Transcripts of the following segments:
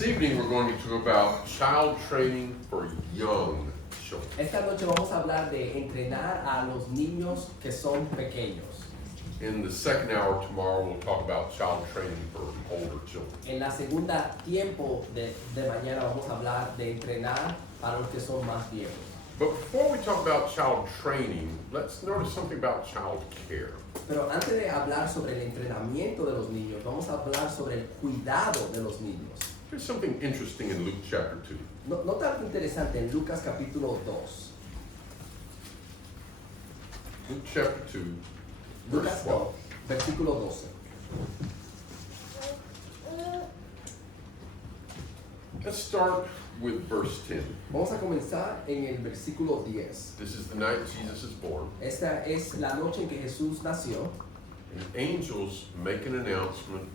This evening we're going to talk about child training for young children. Esta noche vamos a hablar de entrenar a los niños que son pequeños. In the second hour tomorrow we'll talk about child training for older children. En la segunda tiempo de mañana vamos a hablar de entrenar para los que son más viejos. But before we talk about child training, let's notice something about child care. Pero antes de hablar sobre el entrenamiento de los niños, vamos a hablar sobre el cuidado de los niños. There's something interesting in Luke chapter 2. Nota algo interesante en Lucas capítulo 2. Luke chapter 2, verse Lucas 12. 2, versículo 12. Let's start with verse 10. Vamos a comenzar en el versículo 10. This is the night Jesus is born. Esta es la noche en que Jesús nació. And angels make an announcement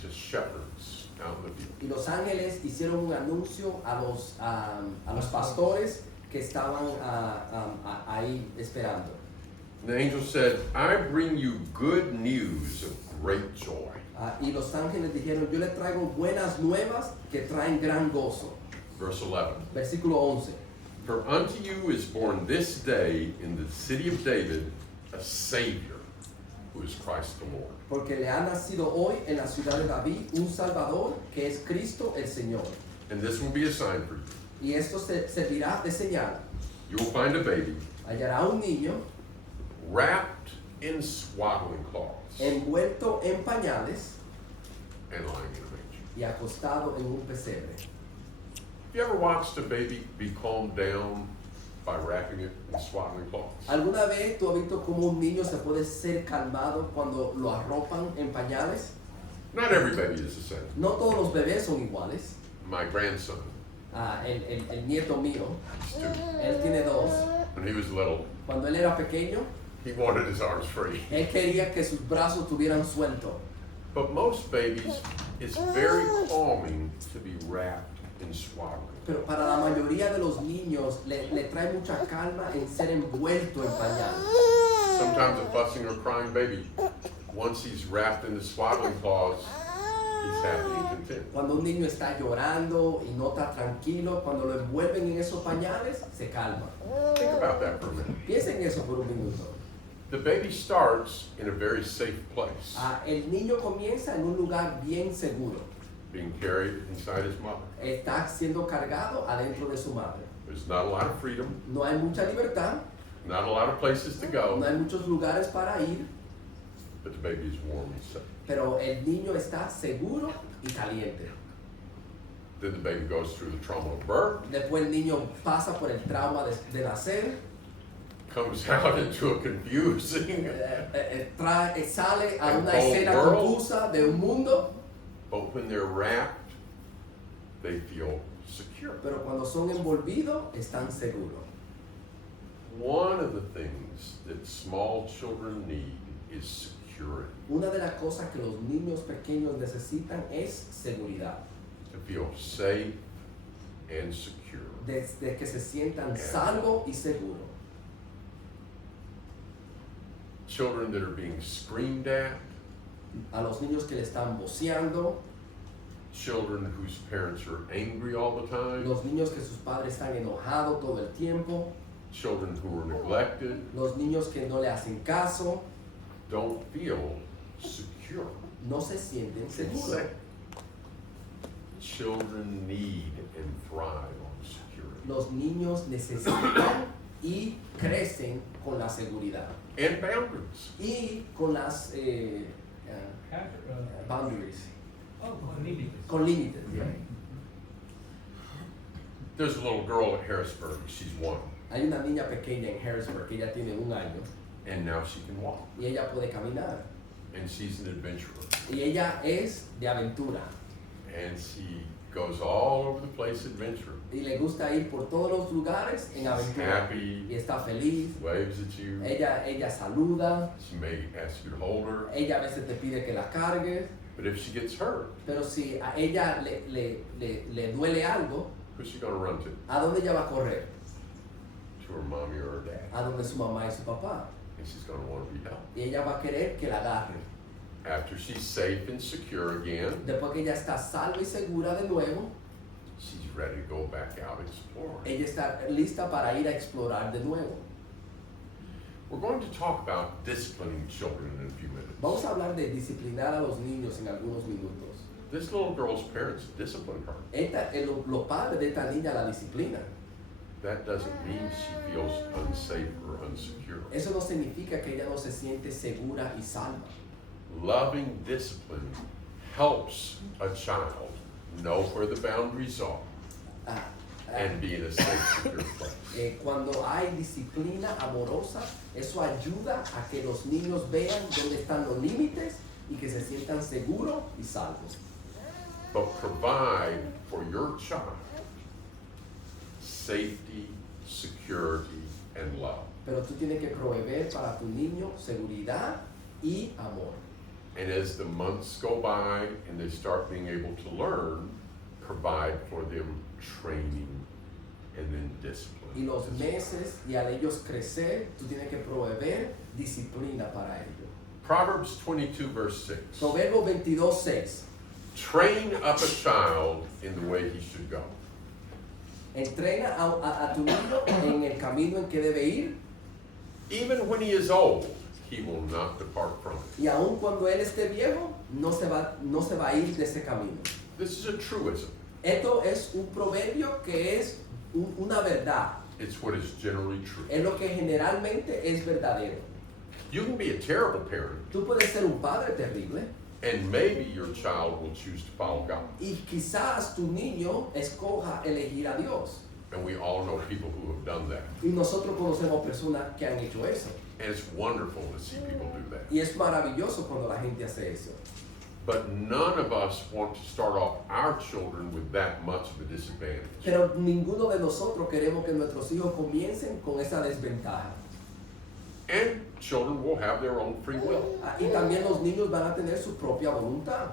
to shepherds out in the field. Y los ángeles hicieron un anuncio a los pastores que estaban ahí esperando. The angel said, I bring you good news of great joy. Y los ángeles dijeron, yo le traigo buenas nuevas que traen gran gozo. Verse 11. Versículo 11. For unto you is born this day in the city of David a Savior, who is Christ the Lord. Porque le ha nacido hoy en la ciudad de David un Salvador que es Cristo el Señor. And this will be a sign for you. Y esto servirá de señal. You will find a baby Hallará un niño wrapped in swaddling cloths envuelto en pañales and lying in a manger. y acostado en un pesebre. Have you ever watched a baby be calmed down by wrapping it in swaddling cloths? ¿Alguna vez tú has visto cómo un niño se puede ser calmado cuando lo arropan en pañales? Not every baby is the same. No todos los bebés son iguales. My grandson, El nieto mío, he's 2. él tiene 2. When he was little, Cuando él era pequeño, he wanted his arms free. él quería que sus brazos estuvieran sueltos. But most babies, it's very calming to be wrapped in swaddling. Pero para la mayoría de los niños le trae mucha calma en ser envuelto en pañales. Sometimes a fussing or crying baby, once he's wrapped in the swaddling cloths, he's happy and content. Cuando un niño está llorando y no está tranquilo, cuando lo envuelven en esos pañales, se calma. Think about that for a minute. Piensen en eso por un minuto. The baby starts in a very safe place, El niño comienza en un lugar bien seguro. being carried inside his mother. Está siendo cargado adentro de su madre. There's not a lot of freedom, No hay mucha libertad, not a lot of places to no go, hay muchos lugares para ir, but the baby is warm and safe. pero el niño está seguro y caliente. Then the baby goes through the trauma of birth, Después el niño pasa por el trauma de nacer, comes out into a confusing, sale a una Whole escena world. confusa de un mundo, but when they're wrapped, they feel secure. pero cuando son envolvidos están seguros. One of the things that small children need is security, Una de las cosas que los niños pequeños necesitan es seguridad, to feel safe and secure. desde que se sientan salvos y seguros. Children that are being screamed at, A los niños que le están voceando, children whose parents are angry all the time, los niños que sus padres están enojados todo el tiempo, children who are neglected, los niños que no le hacen caso, don't feel secure. no se sienten seguros. Children need and thrive on security. Los niños necesitan y crecen con la seguridad And boundaries. y con las boundaries, con límites. There's a little girl at Harrisburg, she's 1, Hay una niña pequeña en Harrisburg que ya tiene 1 año and now she can walk. y ella puede caminar And she's an adventurer. y ella es de aventura And she goes all over the place adventuring. y le gusta ir por todos los lugares en aventura Happy, y está feliz. waves at you. Ella saluda, She may ask you to hold her. ella a veces te pide que la cargues, But if she gets hurt, pero si a ella le duele algo, who's she going to run to? ¿a dónde ella va a correr? To her mommy or her dad. A donde su mamá y su papá. And she's going to want to be helped. Y ella va a querer que la agarren. After she's safe and secure again, después que ella está salva y segura de nuevo, she's ready to go back out exploring. ella está lista para ir a explorar de nuevo. We're going to talk about disciplining children in a few minutes. Vamos a hablar de disciplinar a los niños en algunos minutos. This little girl's parents disciplined her. Los padres de esta niña la disciplinan. That doesn't mean she feels unsafe or unsecure. Eso no significa que ella no se siente segura y salva. Loving discipline helps a child know where the boundaries are and be in a safe, secure place. Cuando hay disciplina amorosa, eso ayuda a que los niños vean dónde están los límites y que se sientan seguros y salvos. But provide for your child safety, security, and love. Pero tú tienes que proveer para tu niño seguridad y amor. And as the months go by and they start being able to learn, provide for them training and then discipline. Y los meses y al ellos crecer, tú tienes que proveer disciplina para ellos. Proverbs 22 verse 6. Proverbio 22:6. Train up a child in the way he should go. Entrena a tu niño en el camino en que debe ir, Even when he is old, he will not depart from it. y aun cuando él esté viejo, no se va a ir de ese camino. This is a truism. Esto es un proverbio que es una verdad. It's what is generally true. Es lo que generalmente es verdadero. You can be a terrible parent, Tú puedes ser un padre terrible and maybe your child will choose to follow God. y quizás tu niño escoja elegir a Dios. And we all know people who have done that. Y nosotros conocemos personas que han hecho eso. And it's wonderful to see people do that. Y es maravilloso cuando la gente hace eso. But none of us want to start off our children with that much of a disadvantage. Pero ninguno de nosotros queremos que nuestros hijos comiencen con esa desventaja. And children will have their own free will. Y también los niños van a tener su propia voluntad.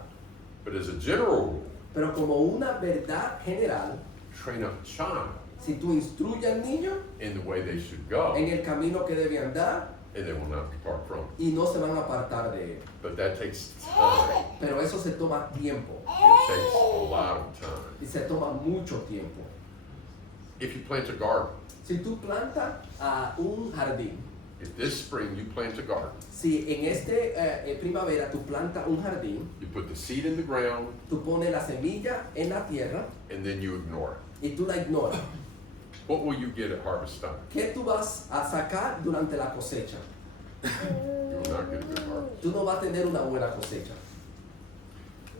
But as a general rule, Pero como una verdad general, train up a child si tú instruyes al niño in the way they should go, en el camino que debe andar and they will not depart from it. y no se van a apartar de él. But that takes time. Pero eso se toma tiempo It takes a lot of time. y se toma mucho tiempo. If you plant a garden, Si tú plantas un jardín, if this spring you plant a garden, si en primavera tú plantas un jardín, you put the seed in the ground, tú pones la semilla en la tierra and then you ignore it. y tú la ignoras, What will you get at harvest time? ¿qué tú vas a sacar durante la cosecha? You will not get a good harvest. Tú no vas a tener una buena cosecha.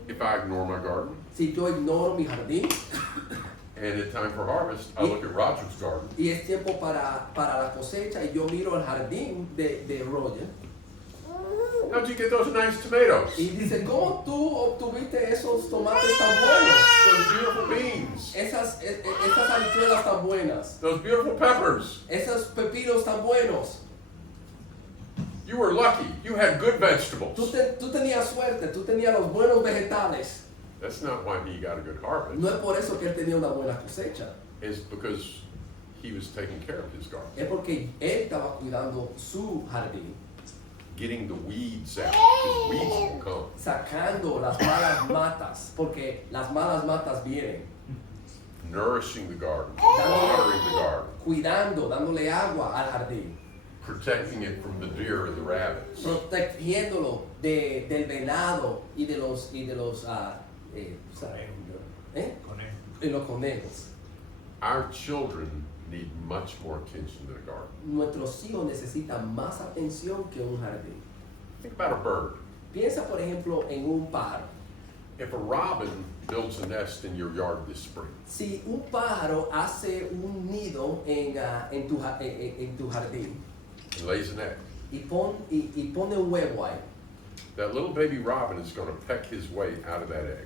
If I ignore my garden, Si yo ignoro mi jardín and it's time for harvest, I look at Roger's garden, y es tiempo para la cosecha y yo miro el jardín de Roger how'd you get those nice tomatoes? y dice, ¿cómo tú obtuviste esos tomates tan buenos? Those beautiful beans, Esas habichuelas tan buenas, those beautiful peppers. esos pepinos tan buenos. You were lucky. You had good vegetables. Tú tenías suerte, tú tenías los buenos vegetales. That's not why he got a good harvest. No es por eso que él tenía una buena cosecha, It's because he was taking care of his garden, es porque él estaba cuidando su jardín, getting the weeds out, because weeds will come. sacando las malas matas, porque las malas matas vienen, Nourishing the garden, watering the garden, cuidando, dándole agua al jardín, protecting it from the deer and the rabbits. protegiéndolo del venado y de los y los conejos. Conejo. Our children need much more attention than a garden. Nuestros hijos necesitan más atención que un jardín. Think about a bird. Piensa, por ejemplo, en un pájaro. If a robin builds a nest in your yard this spring, Si un pájaro hace un nido en tu jardín and lays an egg, y pone un huevo ahí, that little baby robin is going to peck his way out of that egg.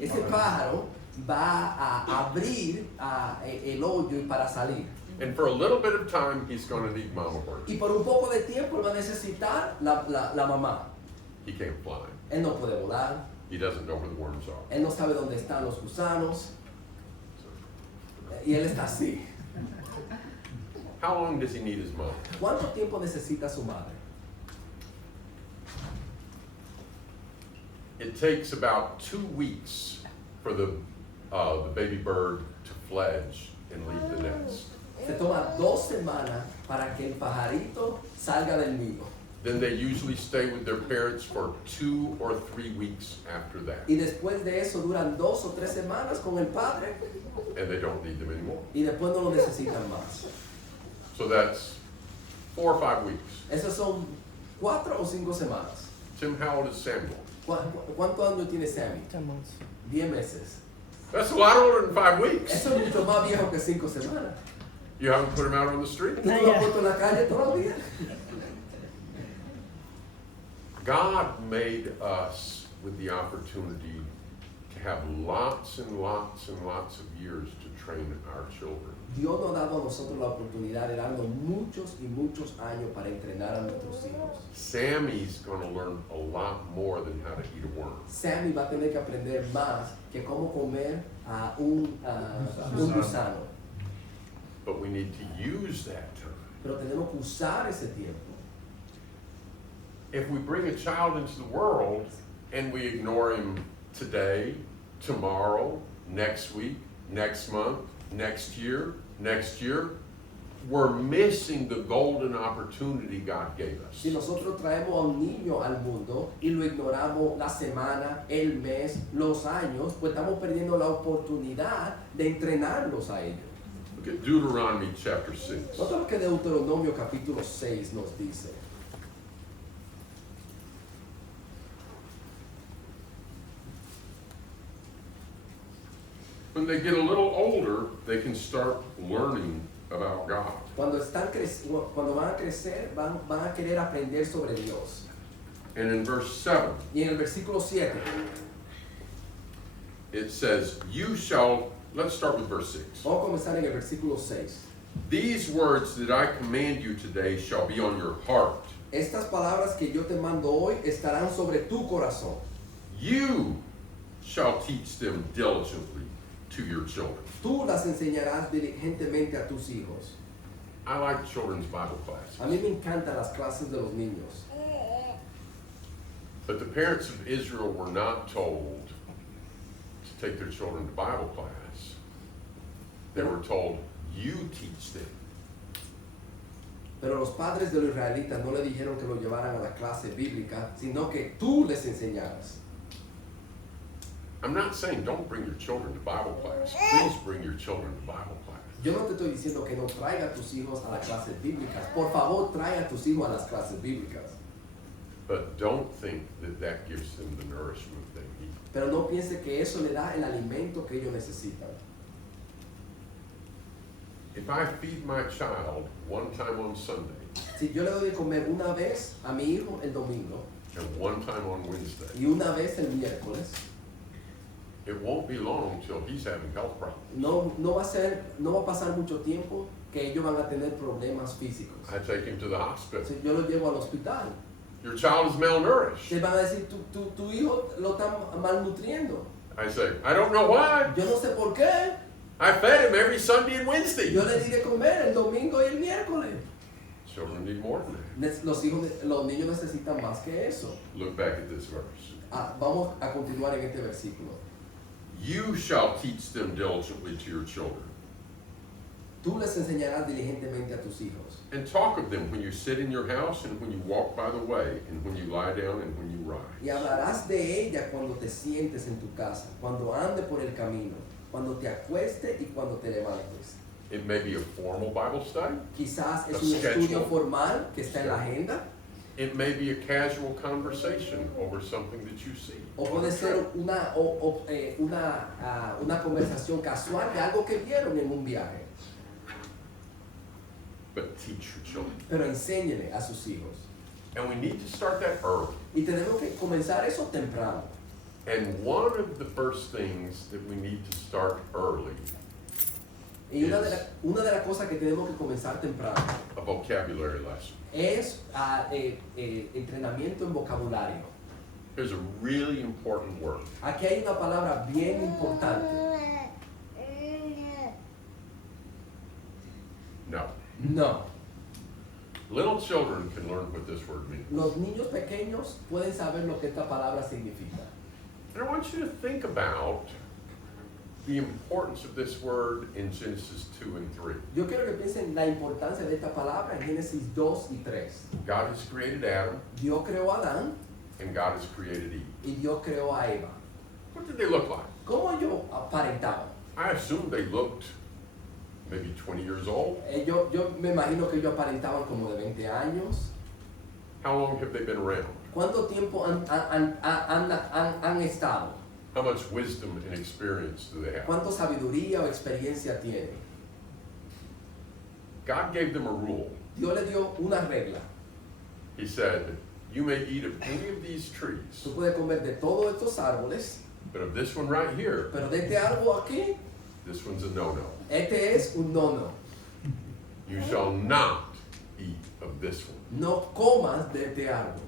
ese pájaro va a abrir el hoyo para salir. And for a little bit of time, he's going to need mama bird. Y por un poco de tiempo él va a necesitar la mamá. He can't fly. Él no puede volar, He doesn't know where the worms are. él no sabe dónde están los gusanos y él está así. How long does he need his mom? ¿Cuánto tiempo necesita su madre? It takes about 2 weeks for the baby bird to fledge and leave the nest. Se toma 2 semanas para que el pajarito salga del nido. Then they usually stay with their parents for 2 or 3 weeks after that. Y después de eso duran 2 o 3 semanas con el padre And they don't need them anymore. y después no lo necesitan más. So that's 4 or 5 weeks. Esas son 4 o 5 semanas. Tim, how old is Samuel? ¿Cuántos años tiene Sammy? 10 months. 10 meses. That's a lot older than 5 weeks. Eso es mucho más viejo que 5 semanas. You haven't put him out on the street? ¿No lo has puesto en la calle todavía? God made us with the opportunity to have lots and lots and lots of years to train our children. Dios nos ha dado a nosotros la oportunidad de darnos muchos y muchos años para entrenar a nuestros hijos. Sammy's going to learn a lot more than how to eat a worm. Sammy va a tener que aprender más que cómo comer a un gusano. But we need to use that time. Pero tenemos que usar ese tiempo. If we bring a child into the world and we ignore him today, tomorrow, next week, next month, next year, we're missing the golden opportunity God gave us. Si nosotros traemos a un niño al mundo y lo ignoramos la semana, el mes, los años, pues estamos perdiendo la oportunidad de entrenarlos a ellos. Look at Deuteronomy chapter 6. Nota lo que Deuteronomio capítulo 6 nos dice. When they get a little older, they can start learning about God. Cuando van a crecer, van a querer aprender sobre Dios. And in verse 7, Y en el versículo 7, it says, let's start with verse 6. vamos a comenzar en el versículo 6. These words that I command you today shall be on your heart. Estas palabras que yo te mando hoy estarán sobre tu corazón. You shall teach them diligently to your children. Tú las enseñarás diligentemente a tus hijos. I like children's Bible classes. A mí me encantan las clases de los niños. But the parents of Israel were not told to take their children to Bible class. They were told, you teach them. Pero los padres de los israelitas no le dijeron que lo llevaran a la clase bíblica, sino que tú les enseñaras. I'm not saying don't bring your children to Bible class. Please bring your children to Bible class. Yo no te estoy diciendo que no traiga a tus hijos a las clases bíblicas. Por favor, trae a tus hijos a las clases bíblicas. But don't think that that gives them the nourishment they need. Pero no piense que eso le da el alimento que ellos necesitan. If I feed my child one time on Sunday Si yo le doy de comer una vez a mi hijo el domingo and one time on Wednesday, y una vez el miércoles, it won't be long till he's having health problems. no va a pasar mucho tiempo que ellos van a tener problemas físicos. I take him to the hospital. Si yo lo llevo al hospital, Your child is malnourished. te van a decir, tu hijo lo está malnutriendo. I say, I don't know why. Yo no sé por qué. I fed him every Sunday and Wednesday. Yo le di de comer el domingo y el miércoles. Children need more than that. Los niños necesitan más que eso. Look back at this verse. Vamos a continuar en este versículo. You shall teach them diligently to your children, Tú les enseñarás diligentemente a tus hijos. and talk of them when you sit in your house, and when you walk by the way, and when you lie down, and when you rise. Y hablarás de ella cuando te sientes en tu casa, cuando ande por el camino, cuando te acuestes y cuando te levantes. It may be a formal Bible study. Quizás es A un estudio schedule. formal que está en la agenda, It may be a casual conversation over something that you see. o puede ser una conversación casual de algo que vieron en un viaje. But teach your children. Pero enséñele a sus hijos. And we need to start that early. Y tenemos que comenzar eso temprano. And one of the first things that we need to start early, Y una de las cosas que tenemos que comenzar temprano a vocabulary lesson. es entrenamiento en vocabulario. Here's a really important word. Aquí hay una palabra bien importante. No. No. Little children can learn what this word means. Los niños pequeños pueden saber lo que esta palabra significa. And I want you to think about the importance of this word in Genesis 2 and 3. Yo quiero que piensen la importancia de esta palabra en Génesis 2 y 3. God has created Adam, Dios creó a Adán and God has created Eve. y Dios creó a Eva. What did they look like? ¿Cómo ellos aparentaban? I assume they looked maybe 20 years old. Yo me imagino que ellos aparentaban como de 20 años. How long have they been around? ¿Cuánto tiempo han estado? How much wisdom and experience do they have? ¿Cuánta sabiduría o experiencia tienen? God gave them a rule. Dios le dio una regla. He said, you may eat of any of these trees, Tú puedes comer de todos estos árboles, but of this one right here, pero de este árbol aquí, this one's a no-no. este es un no-no. You shall not eat of this one. No comas de este árbol.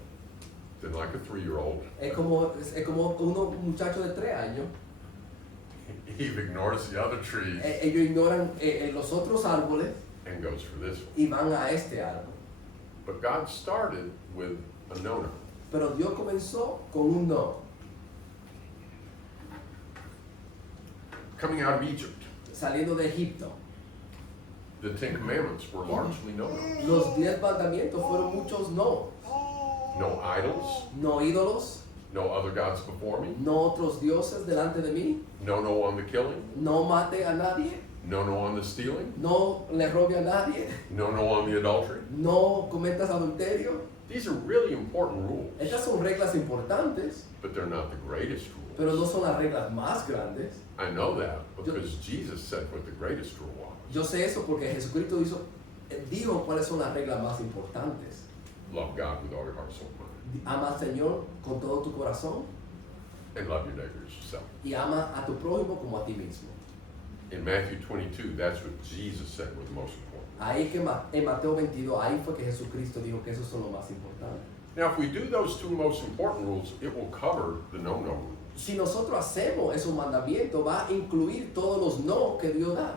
Then like a 3-year-old, Es como un muchacho de 3 años. Eve ignores the other trees Ellos ignoran los otros árboles and goes for this one. y van a este árbol. But God started with a no-no. Pero Dios comenzó con un no. Coming out of Egypt, Saliendo de Egipto. the 10 Commandments were largely no-no. Los 10 mandamientos fueron muchos no. No idols, No ídolos, no other gods before me, no otros dioses delante de mí, no on the killing, no mate a nadie, no on the stealing, no le robe a nadie, no on the adultery. no cometas adulterio. These are really important rules, Estas son reglas importantes, but they're not the greatest rules. pero no son las reglas más grandes. I know that because Jesus said what the greatest rule was. Yo sé eso porque Jesucristo dijo cuáles son las reglas más importantes. Love God with all your heart, soul, mind, Ama al Señor con todo tu corazón and love your neighbor as yourself. y ama a tu prójimo como a ti mismo. In Matthew 22, that's what Jesus said was the most important. Ahí que en Mateo 22, ahí fue que Jesucristo dijo que esos son los más importantes. Now, if we do those 2 most important rules, it will cover the no-no rules. Si nosotros hacemos esos mandamientos, va a incluir todos los no que Dios da.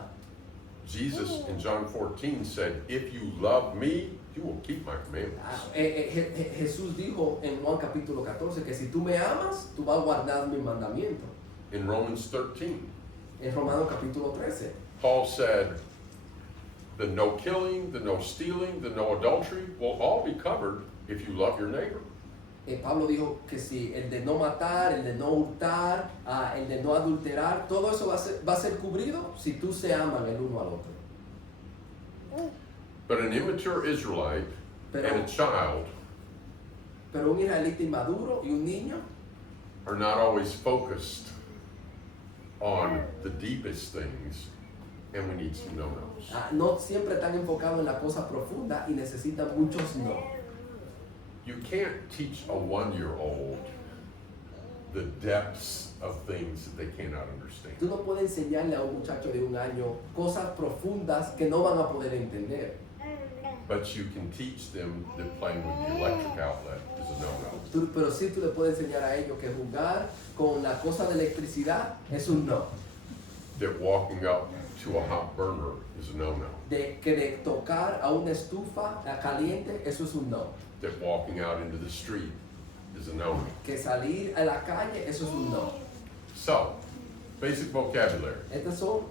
Jesus in John 14 said, if you love me, you will keep my commandments. Jesús dijo en Juan capítulo 14 que si tú me amas, tú vas a guardar mis mandamientos. In Romans 13, En Romanos capítulo 13, Paul said, the no killing, the no stealing, the no adultery will all be covered if you love your neighbor. Pablo dijo que si el de no matar, el de no hurtar, el de no adulterar, todo eso va a ser cubrido si tú se aman el uno al otro. But an immature Israelite and a child Pero un israelita inmaduro y un niño are not always focused on the deepest things, and we need some no-nos. no siempre están enfocados en la cosa profunda y necesitan muchos no. You can't teach a 1-year-old the depths of things that they cannot understand. Tú no puedes enseñarle a un muchacho de 1 año cosas profundas que no van a poder entender. But you can teach them that playing with the electric outlet is a no-no. Pero sí tú le puedes enseñar a ellos que jugar con la cosa de electricidad es un no. That walking up to a hot burner is a no-no. Que de tocar a una estufa caliente, eso es un no. That walking out into the street is a no-no. Que salir a la calle, eso es un no. So, basic vocabulary. Estos son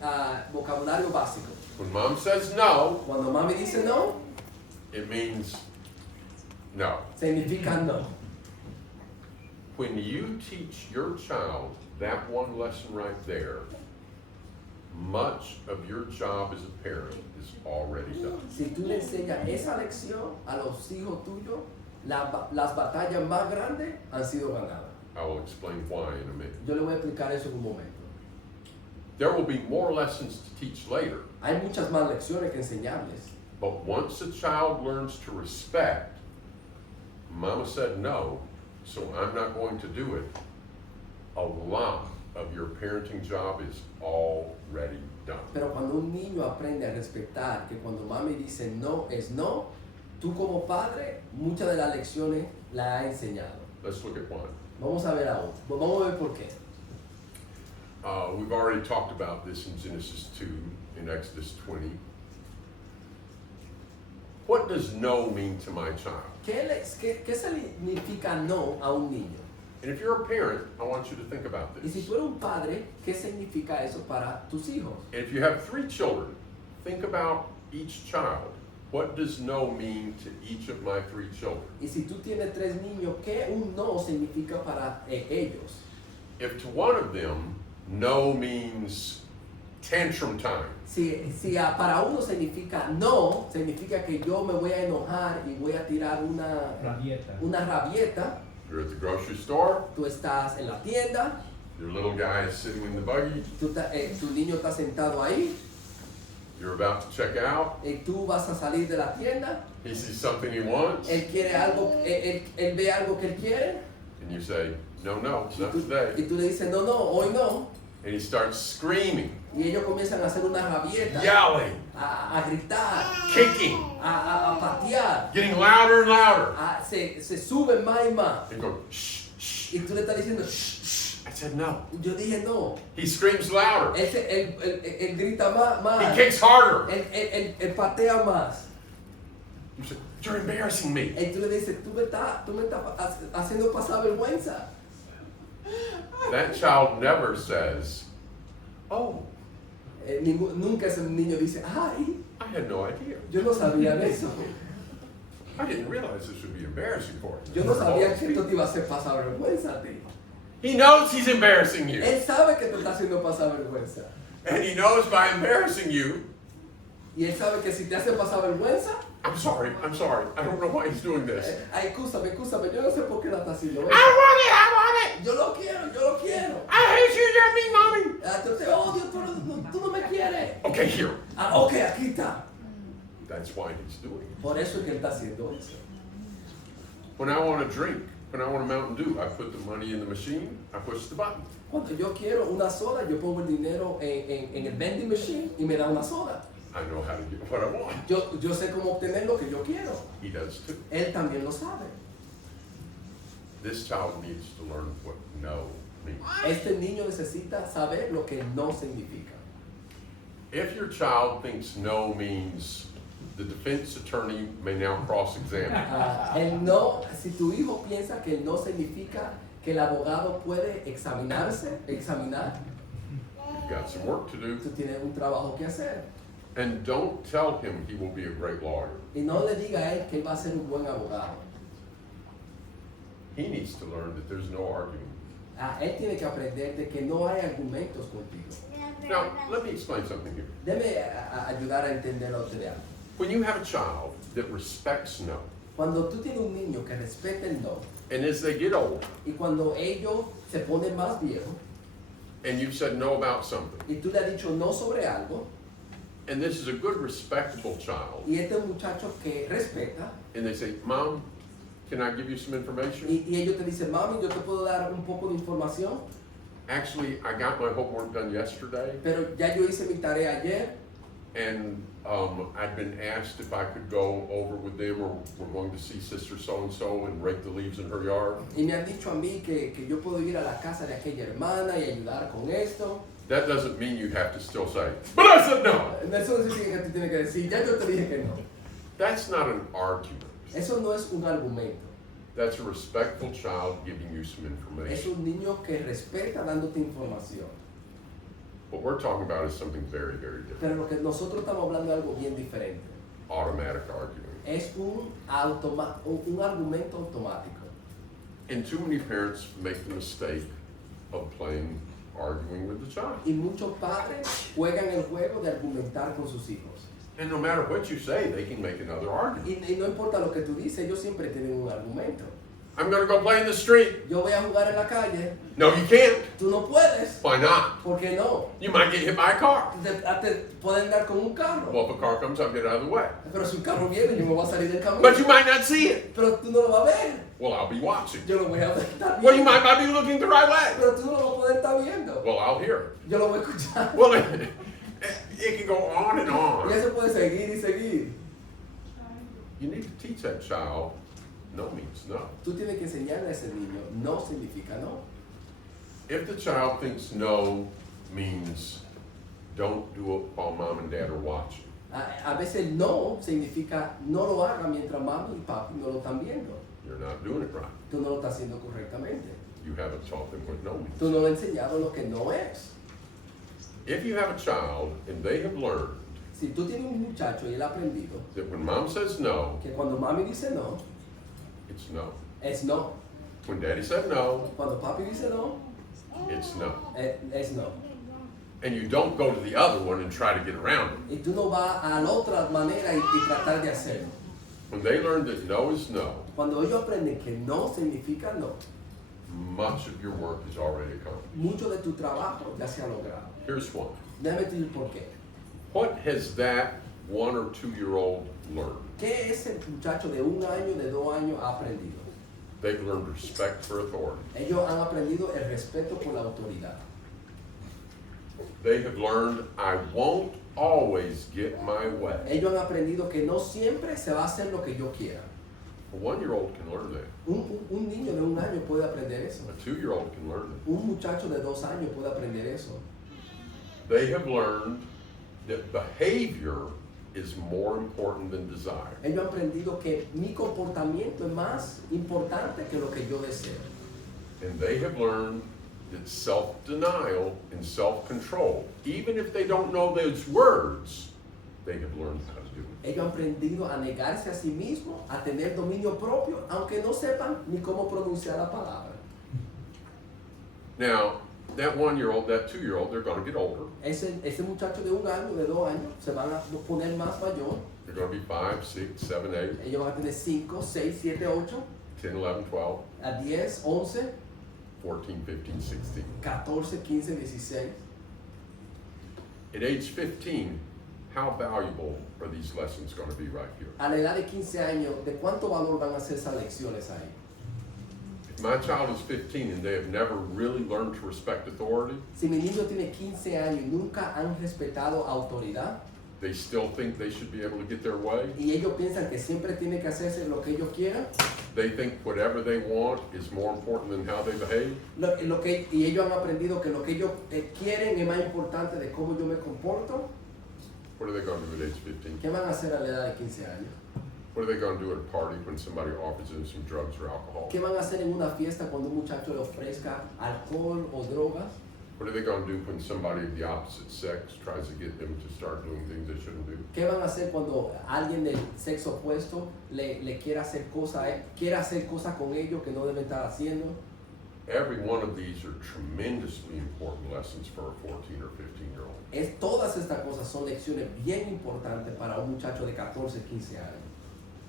vocabulario básico. When mom says no, Cuando mami dice no, it means no. significa no. When you teach your child that one lesson right there, much of your job as a parent is already done. Si tú le enseñas esa lección a los hijos tuyos, las batallas más grandes han sido ganadas. I will explain why in a minute. Yo le voy a explicar eso en un momento. There will be more lessons to teach later, Hay muchas más lecciones que enseñarles. but once a child learns to respect, mama said no, so I'm not going to do it, a lot of your parenting job is already done. Pero cuando un niño aprende a respetar que cuando mami dice no es no, tú como padre muchas de las lecciones las has enseñado. Let's look at one. Vamos a ver ahora. Vamos a ver por qué. We've already talked about this in Genesis 2, in Exodus 20. What does no mean to my child? ¿Qué significa no a un niño? And if you're a parent, I want you to think about Y si this. tú eres un padre, ¿qué significa eso para tus hijos? And if you have 3 children, think about each child. What does no mean to each of my 3 children? Y si tú tienes 3 niños, ¿qué un no significa para ellos? If to one of them, no means tantrum time, Si para uno significa no, significa que yo me voy a enojar y voy a tirar una rabieta. you're at the grocery store, Tú estás en la tienda, your little guy is sitting in the buggy, tu niño está sentado ahí, you're about to check out, y tú vas a salir de la tienda, he sees something he wants, él quiere algo, él ve algo que él quiere, and you say, no, no, y not tú, today. y tú le dices, no, hoy no, And he starts screaming, y ellos comienzan a hacer una rabieta, yelling, a gritar, kicking, a patear, getting louder and louder. se suben más y más, And go, shh, shh. y tú le estás diciendo, shh, shh. I said no. Yo dije no, He screams louder. él grita más, He kicks harder. él patea más. You said, you're embarrassing me. Y tú le dices, tú me estás haciendo pasar vergüenza. That child never says, oh, Nunca ese niño dice, ay, I had no idea. yo no sabía de eso. I didn't realize this would be embarrassing for him. Yo no sabía que esto te iba a hacer pasar vergüenza a ti. He knows he's embarrassing you. Él sabe que te está haciendo pasar vergüenza. And he knows by embarrassing you, Y él sabe que si te hace pasar vergüenza, I'm sorry. I don't know why he's doing this. ay, escúchame, yo no sé por qué la está haciendo. I want it. Yo lo quiero. I hate you, you're mean, mommy. Yo te odio, tú no me quieres. Okay, here. Ok, aquí está. That's why he's doing it. Por eso es que él está haciendo eso. When I want a drink, when I want a Mountain Dew, I put the money in the machine, I push the button. Cuando yo quiero una soda, yo pongo el dinero en el vending machine y me da una soda. I know how to get what I want. Yo sé cómo obtener lo que yo quiero. He does too. Él también lo sabe. This child needs to learn what no means. Este niño necesita saber lo que no significa. If your child thinks no means the defense attorney may now cross-examine, El no, si tu hijo piensa que el no significa que el abogado puede examinar, you've got some work to do. tú tienes un trabajo que hacer. And don't tell him he will be a great lawyer. Y no le diga a él que él va a ser un buen abogado. He needs to learn that there's no arguing. Él tiene que aprender de que no hay argumentos contigo. Now, let me explain something here. Debe ayudar a entenderlo de algo. When you have a child that respects no, Cuando tú tienes un niño que respeta el no, and as they get older, y cuando ellos se ponen más viejos, and you've said no about something, y tú le has dicho no sobre algo, and this is a good, respectable child, y este muchacho que respeta, and they say, Mom, can I give you some information? y ellos te dicen, mami, yo te puedo dar un poco de información, Actually, I got my homework done yesterday, pero ya yo hice mi tarea ayer, and I'd been asked if I could go over with them, or we're going to see Sister So-and-so and rake the leaves in her yard. y me han dicho a mí que yo puedo ir a la casa de aquella hermana y ayudar con esto. That doesn't mean you have to still say, but I said no. Eso no significa que tú tienes que decir, ya yo te dije que no. That's not an argument. Eso no es un argumento. That's a respectful child giving you some Es information. un niño que respeta dándote información. What we're talking about is something very, very different. Pero lo que nosotros estamos hablando de algo bien diferente. Automatic arguing. Es un argumento automático. And too many parents make the mistake of playing arguing with the child. Y muchos padres juegan el juego de argumentar con sus hijos. And no matter what you say, they can make another argument. Y no importa lo que tú dices, ellos siempre tienen un argumento. I'm going to go play in the street. Yo voy a jugar en la calle. No, you can't. Tú no puedes. Why not? ¿Por qué no? You might get hit by a car. Te pueden dar con un carro. Well, if a car comes, I'll get out of the way. Pero si un carro viene, yo me voy a salir del camino. But you might not see it. Pero tú no lo vas a ver. Well, I'll be watching. Yo lo voy a estar Well, you viendo. might not be looking the right way. Pero tú no lo vas a poder estar viendo. Well, I'll hear Yo lo voy a escuchar. it. Well, it can go on and Y on. eso puede seguir y seguir. You need to teach that child no means no. Tú tienes que enseñarle a ese niño, no significa no. If the child thinks no means don't do it while mom and dad are watching, A veces no significa no lo haga mientras mami y papi no lo están viendo. You're not doing it right. Tú no lo estás haciendo correctamente. You haven't taught them what no Tú means. no le has enseñado lo que no es. If you have a child and they have learned Si tú tienes un muchacho y él ha aprendido that when mom says no, que cuando mami dice no, it's no. es no. When daddy said no, Cuando papi dice no, it's no. es no. And you don't go to the other one and try to get around it. Y tú no vas a la otra manera y tratar de hacerlo. When they learn that no is no, Cuando ellos aprenden que no significa no, much of your work is already accomplished. mucho de tu trabajo ya se ha logrado. Here's one. Déjame decir por qué. What has that 1 or 2-year-old learned? ¿Qué ese muchacho de 1 año, de 2 años ha aprendido? They've learned respect for authority. Ellos han aprendido el respeto por la autoridad. They have learned I won't always get my way. Ellos han aprendido que no siempre se va a hacer lo que yo quiera. A 1-year-old can learn that. Un niño de 1 año puede aprender eso. A 2-year-old can learn that. Un muchacho de 2 años puede aprender eso. They have learned that behavior is more important than desire. Ellos han aprendido que mi comportamiento es más importante que lo que yo deseo. And they have learned that self-denial and self-control, even if they don't know those words, they have learned how to do it. Ellos han aprendido a negarse a sí mismos, a tener dominio propio, aunque no sepan ni cómo pronunciar la palabra. Now, that 1-year-old, that 2-year-old, they're going to get older. Ese muchacho de 1 año, de 2 años, se van a poner más mayor. They're going to be 5, 6, 7, 8, Ellos van a tener 5, 6, 7, 8, 10, 11, 12, a 10, 11, 14, 15, 16. 14, 15, 16. At age 15, how valuable are these lessons going to be right here? A la edad de 15 años, ¿de cuánto valor van a ser esas lecciones ahí? If my child is 15 and they have never really learned to respect authority, Si mi niño tiene 15 años y nunca han respetado autoridad, they still think they should be able to get their way, y ellos piensan que siempre tiene que hacerse lo que ellos quieran, they think whatever they want is more important than how they behave, y ellos han aprendido que lo que ellos quieren es más importante de cómo yo me comporto. what are they going to do at age 15? ¿Qué van a hacer a la edad de 15 años? What are they going to do at a party when somebody offers them some drugs or alcohol? ¿Qué van a hacer en una fiesta cuando un muchacho le ofrezca alcohol o drogas? What are they going to do when somebody of the opposite sex tries to get them to start doing things they shouldn't do? ¿Qué van a hacer cuando alguien del sexo opuesto le quiera hacer cosas con ellos que no deben estar haciendo? Every one of these are tremendously important lessons for a 14 or 15-year-old. Todas estas cosas son lecciones bien importantes para un muchacho de 14, 15 años.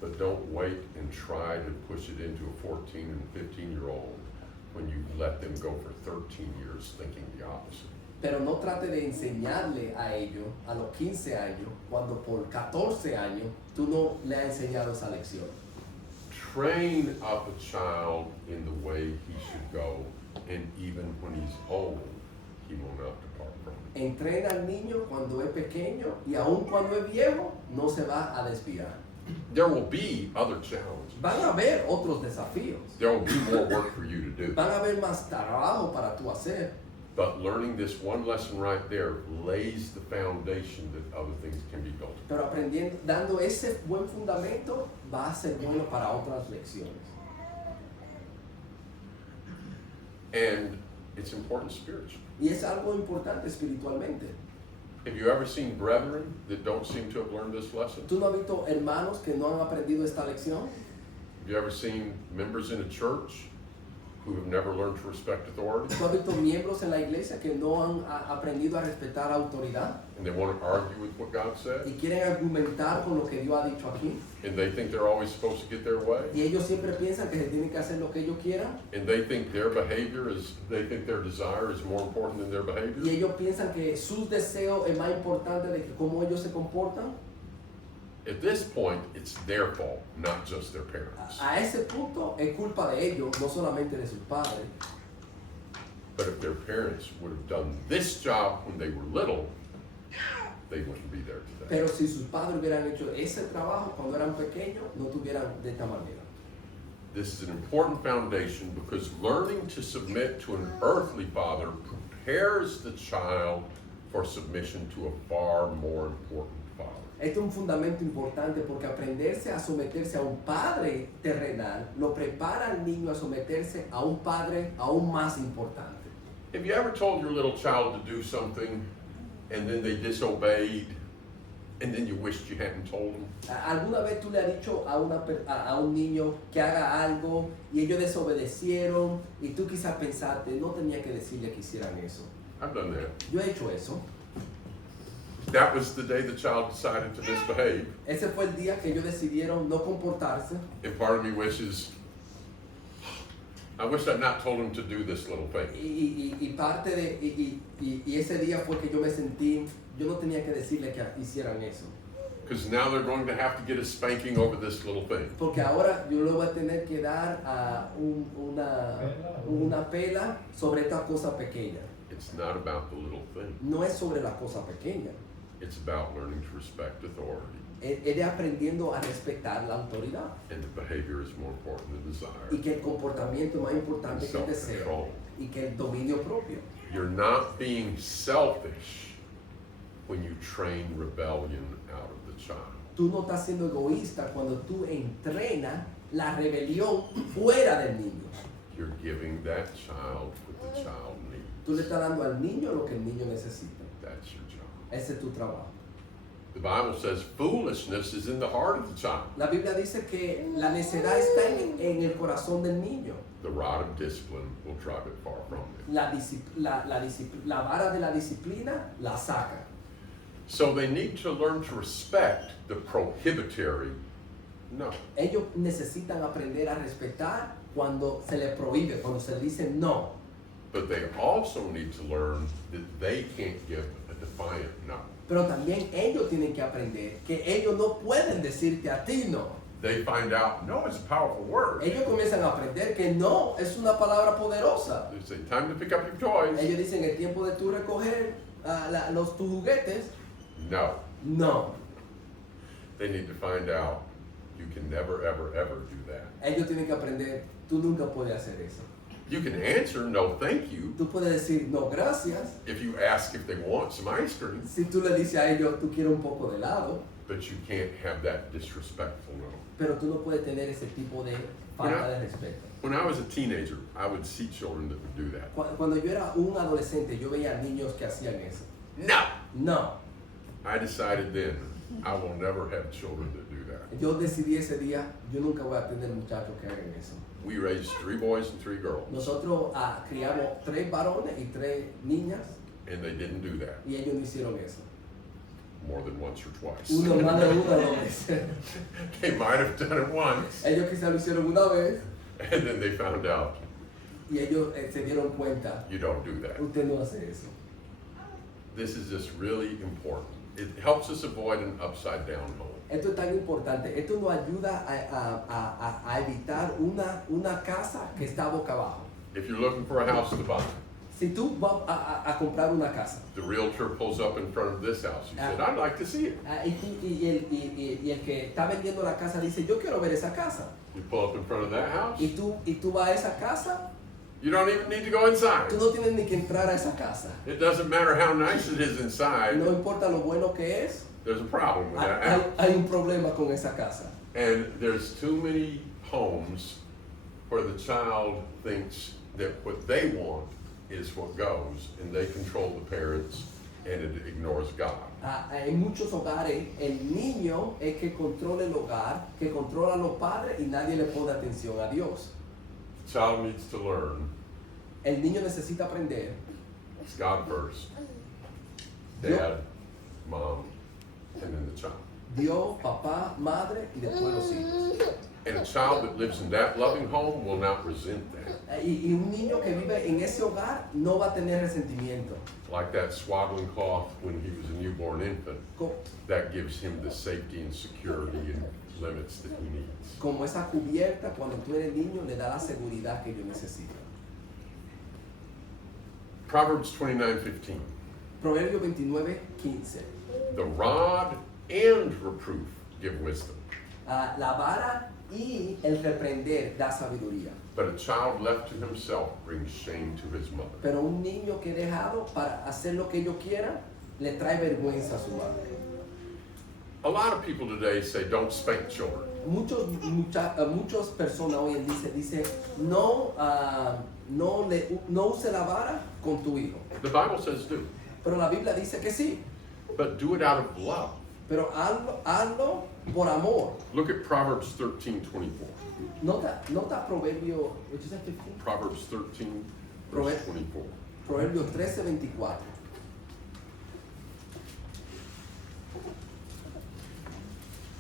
But don't wait and try to push it into a 14 and 15-year-old when you let them go for 13 years thinking the opposite. Pero no trate de enseñarle a ellos a los 15 años cuando por 14 años tú no le has enseñado esa lección. Train up a child in the way he should go, and even when he's old, he will not depart from it. Entrena al niño cuando es pequeño y aun cuando es viejo no se va a desviar. There will be other challenges. Van a haber otros desafíos. There will be more work for you to do. Van a haber más trabajo para tú hacer. But learning this one lesson right there lays the foundation that other things can be built. Pero aprendiendo, dando ese buen fundamento, va a ser bueno para otras lecciones. And it's important spiritually. Y es algo importante espiritualmente. Have you ever seen brethren that don't seem to have learned this lesson? ¿Tú no has visto hermanos que no han aprendido esta lección? Have you ever seen members in a church who have never learned to respect authority? ¿Tú has visto miembros en la iglesia que no han aprendido a respetar la autoridad? And they want to argue with what God said? Y quieren argumentar con lo que Dios ha dicho aquí. And they think they're always supposed to get their way? Y ellos siempre piensan que se tienen que hacer lo que ellos quieran. And they think their desire is more important than their Y behavior? ellos piensan que sus deseos es más importante de que cómo ellos se comportan. At this point, it's their fault, not just their parents. A ese punto es culpa de ellos, no solamente de sus padres. But if their parents would have done this job when they were little, they wouldn't be there today. Pero si sus padres hubieran hecho ese trabajo cuando eran pequeños, no tuvieran de esta manera. This is an important foundation because learning to submit to an earthly father prepares the child for submission to a far more important father. Este es un fundamento importante porque aprenderse a someterse a un padre terrenal lo prepara al niño a someterse a un padre aún más importante. Have you ever told your little child to do something and then they disobeyed and then you wished you hadn't told them? ¿Alguna vez tú le has dicho a un niño que haga algo y ellos desobedecieron y tú quizás pensaste, no tenía que decirle que hicieran eso? I've done that. Yo he hecho eso. That was the day the child decided to misbehave. Ese fue el día que ellos decidieron no comportarse. And part of me wishes, I wish I'd not told him to do this little thing. Y ese día fue que yo me sentí, yo no tenía que decirle que hicieran eso. Because now they're going to have to get a spanking over this little thing. Porque ahora yo le voy a tener que dar una pela sobre esta cosa pequeña. It's not about the little thing. No es sobre la cosa pequeña. It's about learning to respect authority. Es de aprendiendo a respetar la autoridad. And the behavior is more important than desire. Y que el comportamiento es más importante que el deseo. Self-control. Y que el dominio propio. You're not being selfish when you train rebellion out of the child. Tú no estás siendo egoísta cuando tú entrenas la rebelión fuera del niño. You're giving that child what the child needs. Tú le estás dando al niño lo que el niño necesita. That's your job. Ese es tu trabajo. The Bible says foolishness is in the heart of the child. La Biblia dice que la necedad está en el corazón del niño. The rod of discipline will drive it far from him. La vara de la disciplina la saca. So they need to learn to respect the prohibitory no. Ellos necesitan aprender a respetar cuando se les prohíbe, cuando se les dice no. But they also need to learn that they can't give a defiant no. Pero también ellos tienen que aprender que ellos no pueden decirte a ti no. They find out no is a powerful word. Ellos comienzan a aprender que no es una palabra poderosa. They say, time to pick up your toys. Ellos dicen, el tiempo de tú recoger tus juguetes, No. no. They need to find out you can never, ever, ever do that. Ellos tienen que aprender, tú nunca puedes hacer eso. You can answer no thank you Tú puedes decir no gracias if you ask if they want some ice cream, si tú le dices a ellos, tú quieres un poco de helado, but you can't have that disrespectful no. pero tú no puedes tener ese tipo de falta de respeto. When I was a teenager, I would see children that would do that. Cuando yo era un adolescente, yo veía niños que hacían eso. No! No, I decided then I will never have children that do that. yo decidí ese día, yo nunca voy a tener muchachos que hagan eso. We raised 3 boys and 3 girls, Nosotros criamos 3 varones y 3 niñas and they didn't do that y ellos no hicieron eso. more than once or twice. Uno más de una 2 veces. They might have done it once, Ellos quizás lo hicieron una vez and then they found out y ellos se dieron cuenta, you don't do that. usted no hace eso. This is just really important. It helps us avoid an upside down home. Esto es tan importante. Esto nos ayuda a evitar una casa que está boca abajo. If you're looking for a house to buy, Si tú vas a comprar una casa the realtor pulls up in front of this house. You said, I'd like to see it. y el que está vendiendo la casa dice, yo quiero ver esa casa. You pull up in front of that house, Y tú vas a esa casa, you don't even need to go inside. tú no tienes ni que entrar a esa casa. It doesn't matter how nice it is inside, No importa lo bueno que es, there's a problem with that house. hay un problema con esa casa. And there's too many homes where the child thinks that what they want is what goes, and they control the parents, and it ignores God. En muchos hogares, el niño es que controla el hogar, que controla a los padres y nadie le pone atención a Dios. The child needs to learn El niño necesita aprender. it's God first, dad, mom, and then the child. Dios, papá, madre y después los hijos. And a child that lives in that loving home will not resent that. Y un niño que vive en ese hogar no va a tener resentimiento. Like that swaddling cloth when he was a newborn infant, that gives him the safety and security and limits that he needs. Como esa cubierta, cuando tú eres niño, le da la seguridad que ellos necesitan. Proverbs 29:15. Proverbio 29:15. The rod and reproof give wisdom, La vara y el reprender da sabiduría. but a child left to himself brings shame to his mother. Pero un niño que es dejado para hacer lo que ellos quieran, le trae vergüenza a su madre. A lot of people today say don't spank children. Muchas personas hoy en día dicen no use la vara con tu hijo. The Bible says do, Pero la Biblia dice que sí. but do it out of love. Pero hazlo por amor. Look at Proverbs 13:24. Nota Proverbio, what you say, 15? Proverbs 13, verse 24. Proverbio 13:24.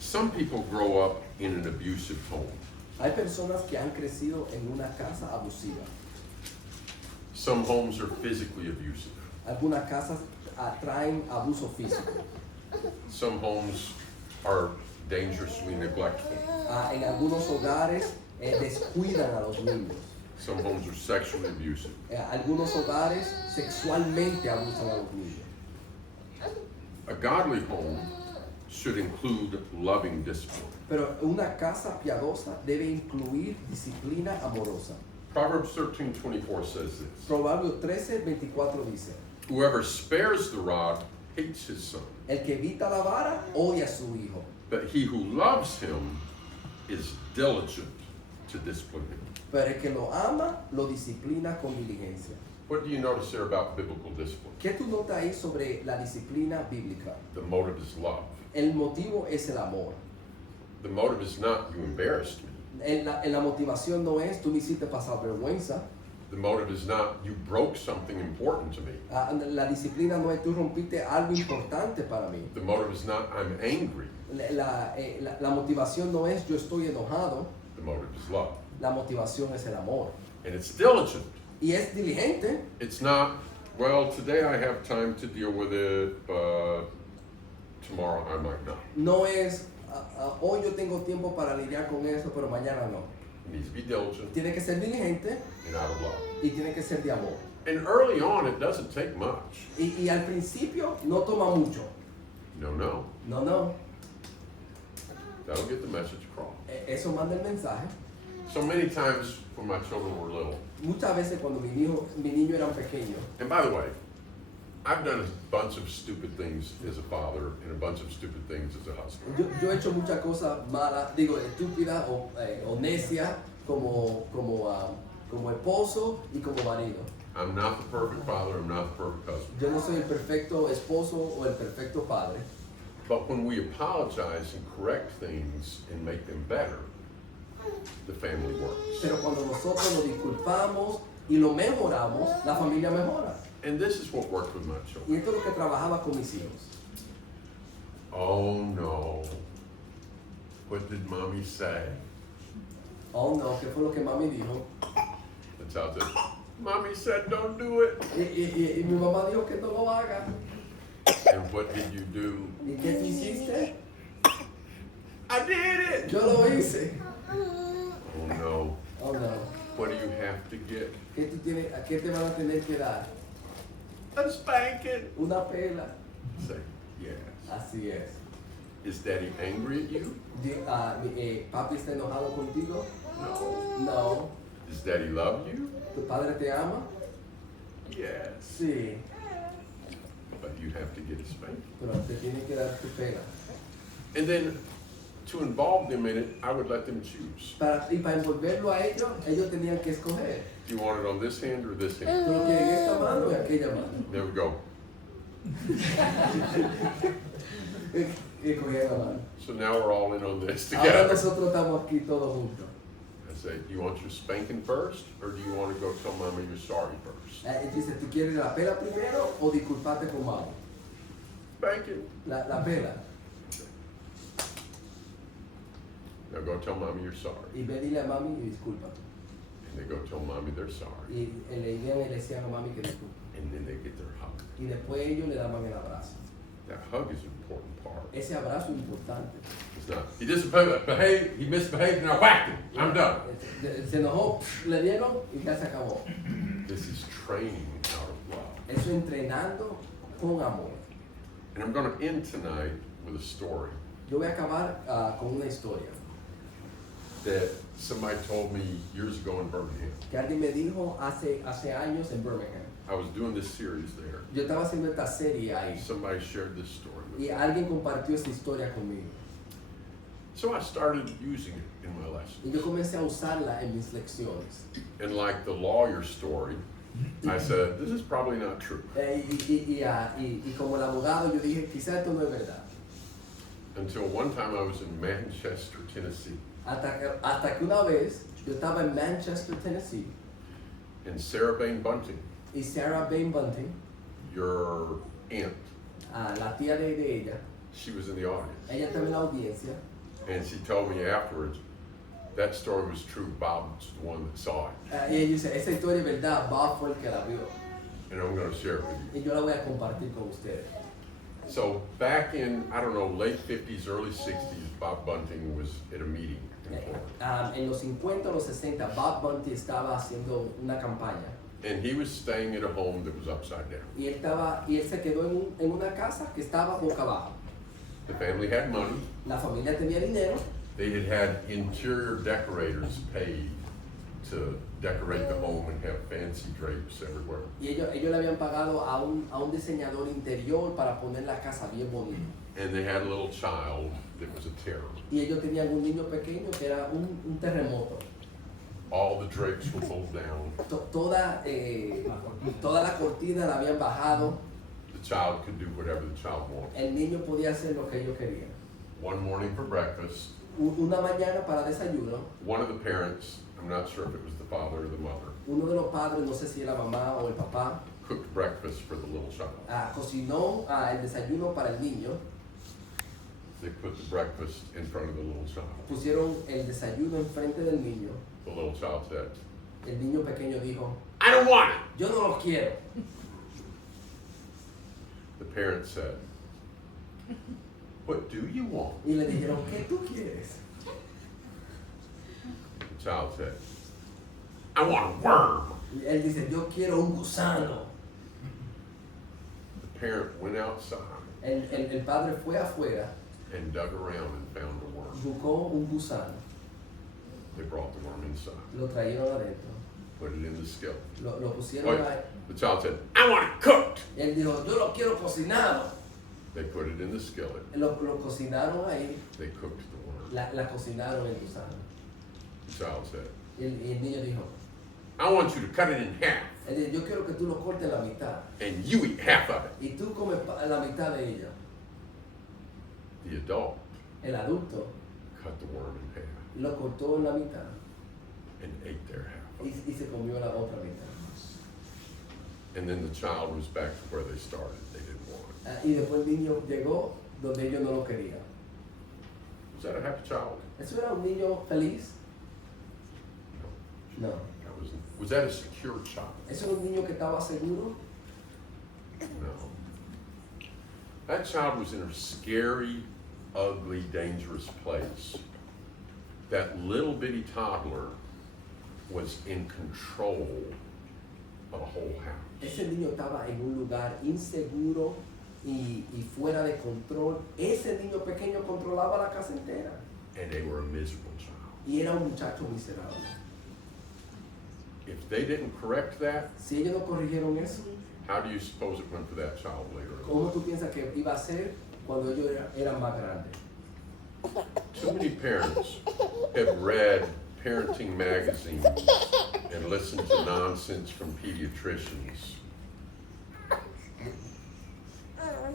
Some people grow up in an abusive home. Hay personas que han crecido en una casa abusiva. Some homes are physically abusive. Algunas casas atraen abuso físico. Some homes are dangerously neglectful. En algunos hogares descuidan a los niños. Some homes are sexually abusive. Algunos hogares sexualmente abusan a los niños. A godly home should include loving discipline. Pero una casa piadosa debe incluir disciplina amorosa. Proverbs 13:24 says this. Proverbio 13:24 dice, Whoever spares the rod hates his son, el que evita la vara odia a su hijo, but he who loves him is diligent to discipline him. pero el que lo ama lo disciplina con diligencia. What do you notice there about biblical discipline? ¿Qué tú notas ahí sobre la disciplina bíblica? The motive is love. El motivo es el amor. The motive is not you embarrassed me. En la motivación no es tú me hiciste pasar vergüenza. The motive is not you broke something important to me. La disciplina no es tú rompiste algo importante para mí. The motive is not I'm angry. La motivación no es yo estoy enojado. The motive is love. La motivación es el amor. And it's diligent. Y es diligente. It's not, well, today I have time to deal with it, but tomorrow I might not. No es hoy yo tengo tiempo para lidiar con eso, pero mañana no. It needs to be diligent Tiene que ser diligente and out of love. y tiene que ser de amor. And early on, it doesn't take much. Y al principio no toma mucho. No. No. That'll get the message across. Eso manda el mensaje. So many times when my children were little, Muchas veces cuando mi niño era pequeño, and by the way, I've done a bunch of stupid things as a father and a bunch of stupid things as a husband. yo he hecho muchas cosas malas, estúpidas o necias como esposo y como marido. I'm not the perfect father, I'm not the perfect husband. Yo no soy el perfecto esposo o el perfecto padre, But when we apologize and correct things and make them better, the family works. pero cuando nosotros nos disculpamos y lo mejoramos, la familia mejora. And this is what worked with my Y children. esto es lo que trabajaba con mis hijos. Oh no. What did mommy say? Oh no, ¿qué fue lo que mami dijo? That's how it is. Mommy said don't do it. Y mi mamá dijo que no lo haga. And what did you do? ¿Y qué tú hiciste? I did it! Yo lo hice. Oh no. Oh no. What do you have to get? ¿A qué te van a tener que dar? A spanking. Una pela. Say, yes. Así es. Is daddy angry at you? ¿Papi está enojado contigo? No. No. Does daddy love you? ¿Tu padre te ama? Yes. Sí. But you have to get a spanking. Pero te tiene que dar tu pela. And then to involve them in it, I would let them choose. Y para envolverlo a ellos tenían que escoger. Do you want it on this hand or this hand? ¿Tú lo quieres en esta mano o en aquella mano? There we go. Y cogían la mano. So now we're all in on this Ahora together. nosotros estamos aquí todos juntos. I say, do you want your spanking first, or do you want to go tell mommy you're sorry first? Dice, ¿tú quieres la pela primero o disculparte con mami? Spanking. La pela. Now go tell mommy you're sorry. Y ve dile a mami y disculpa. And they go tell mommy they're sorry. Y le decían a mami que disculpa. And then they get their hug. Y después ellos le daban el abrazo. That hug is an important part. Ese abrazo es importante. It's not, he misbehaved and I whacked him. I'm done. Se enojó, le dieron y ya se acabó. This is training out of love. Eso entrenando con amor. And I'm going to end tonight with a story Yo voy a acabar con una historia. that Somebody told me years ago in Birmingham. Que alguien me dijo hace años en Birmingham. I was doing this series there. Yo estaba haciendo esta serie ahí Somebody shared this story with y me. alguien compartió esta historia conmigo. So I started using it in my Y lessons. yo comencé a usarla en mis lecciones. And like the lawyer story, I said, this is probably not true. Y como el abogado yo dije, quizás esto no es verdad. Until one time I was in Manchester, Tennessee, Hasta que una vez yo estaba en Manchester, Tennessee, and Sarah Bain Bunting, y Sarah Bain Bunting, your aunt, la tía de ella, she was in the audience. ella estaba en la audiencia, And she told me afterwards, that story was true, Bob's the one that saw it. y ella dice, esa historia es verdad, Bob fue el que la vio, And I'm going to share it with you. y yo la voy a compartir con ustedes. So back in, I don't know, late 50s, early 60s, Bob Bunting was at a meeting in Florida. En los 50 o los 60, Bob Bunty estaba haciendo una campaña. And he was staying at a home that was upside down. Y él se quedó en una casa que estaba boca abajo. The family had money. La familia tenía dinero. They had had interior decorators paid to decorate the home and have fancy drapes everywhere. Y ellos le habían pagado a un diseñador interior para poner la casa bien bonita. And they had a little child that was a terror. Y ellos tenían un niño pequeño que era un terremoto. All the drapes were pulled down. Toda la cortina la habían bajado. The child could do whatever the child wanted. El niño podía hacer lo que ellos querían. One morning for breakfast, Una mañana para desayuno, one of the parents, I'm not sure if it was the father or the mother, uno de los padres, no sé si era mamá o el papá, cooked breakfast for the little child. cocinó el desayuno para el niño. They put the breakfast in front of the little child. Pusieron el desayuno enfrente del niño. The little child said, El niño pequeño dijo, I don't want it. yo no lo quiero. The parent said, what do you want? Y le dijeron, ¿qué tú quieres? The child said, I want a worm. Y él dice, yo quiero un gusano. The parent went outside El padre fue afuera, and dug around and found a worm. buscó un gusano, They brought the worm inside, lo trajeron adentro, put it in the skillet. lo pusieron Wait, ahí. the child said, I want it cooked. Él dijo, yo lo quiero cocinado. They put it in the skillet. Lo cocinaron ahí, They cooked the worm. la cocinaron el gusano. The child said, Y el niño dijo, I want you to cut it in half él dijo, yo quiero que tú lo cortes la mitad and you eat half of it. y tú comes la mitad de ella. The adult El adulto cut the worm in half lo cortó en la mitad and ate their half. y se comió la otra mitad. And then the child was back to where they started. They didn't want it. Y después el niño llegó donde ellos no lo querían. Was that a happy child? ¿Eso era un niño feliz? No. No. Was that a secure child? ¿Eso era un niño que estaba seguro? No. That child was in a scary, ugly, dangerous place. That little bitty toddler was in control of a whole house. Ese niño estaba en un lugar inseguro y fuera de control. Ese niño pequeño controlaba la casa entera. And they were a miserable child. Y era un muchacho miserable. If they didn't correct that, Si ellos no corrigieron eso, how do you suppose it went for that child later? ¿cómo tú piensas que iba a ser cuando ellos eran más grandes? Too many parents have read parenting magazines and listened to nonsense from pediatricians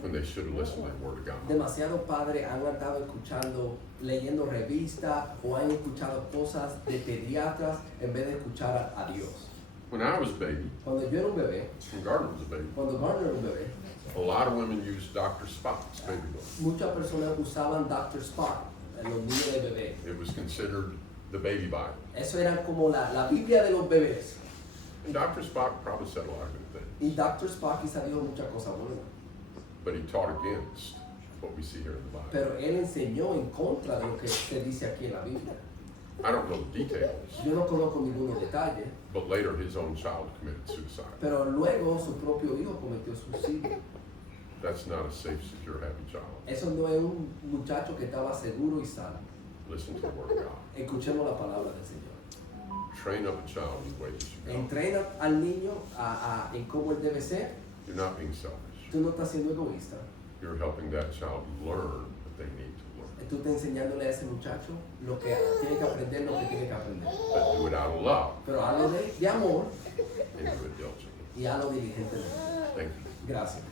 when they should have listened to the Word of God. Demasiados padres han estado escuchando, leyendo revistas o han escuchado cosas de pediatras en vez de escuchar a Dios. When I was a baby, Cuando yo era un bebé, when Gardner was a baby, cuando Gardner era un bebé, a lot of women used Dr. Spock's baby book. muchas personas usaban Dr. Spock, los niños de bebé. It was considered the baby Bible. Eso era como la Biblia de los bebés. And Dr. Spock probably said a lot of good things, Y Dr. Spock quizá dijo muchas cosas buenas. but he taught against what we see here in the Bible. Pero él enseñó en contra de lo que se dice aquí en la Biblia. I don't know the details, Yo no conozco ninguno detalle, but later his own child committed suicide. pero luego su propio hijo cometió suicidio. That's not a safe, secure, happy child. Eso no es un muchacho que estaba seguro y sano. Listen to the word of God. Escuchemos la palabra del Señor. Train up a child in the way they should go. Entrena al niño en cómo él debe ser. You're not being selfish. Tú no estás siendo egoísta. You're helping that child learn what they need to learn. Tú estás enseñándole a ese muchacho lo que tiene que aprender, lo que tiene que aprender. But do it out of love Pero hazlo de amor and do it diligently. y hazlo diligentemente. Thank you. Gracias.